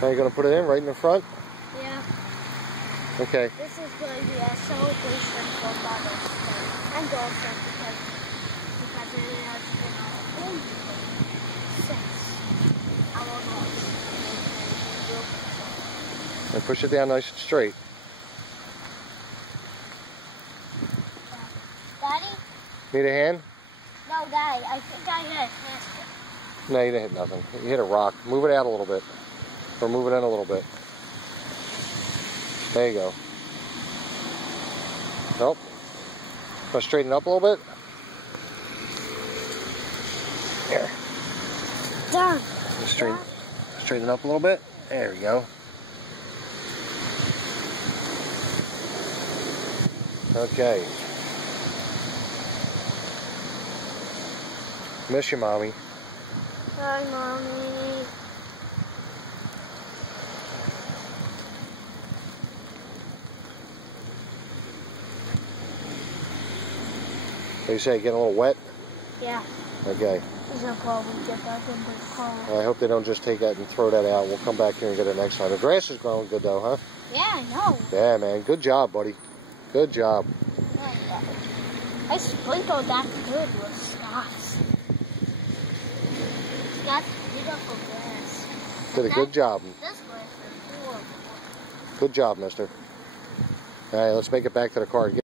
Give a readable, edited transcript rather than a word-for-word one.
Now you're going to put it in right in the front? Yeah. Okay. This is going to be a celebration for Mother's Day. And also because it has been our own day since our Lord. And push it down nice and straight. Daddy? Need a hand? No, Daddy. I think I hit a casket. No, you didn't hit nothing. You hit a rock. Move it out a little bit. Or move it in a little bit. There you go. Nope. Want to straighten it up a little bit? Here. Done. Straighten it up a little bit. There we go. Okay. Miss you, Mommy. Hi, Mommy. What do you say, getting a little wet? Yeah. Okay. He's gonna probably get back into the car. I hope they don't just take that and throw that out. We'll come back here and get it next time. The grass is growing good though, huh? Yeah, I know. Yeah, man. Good job, buddy. Good job. I sprinkled that good with Scott's. Scott's beautiful grass. Did a good job. This grass is horrible. Good job, mister. All right, let's make it back to the car. Get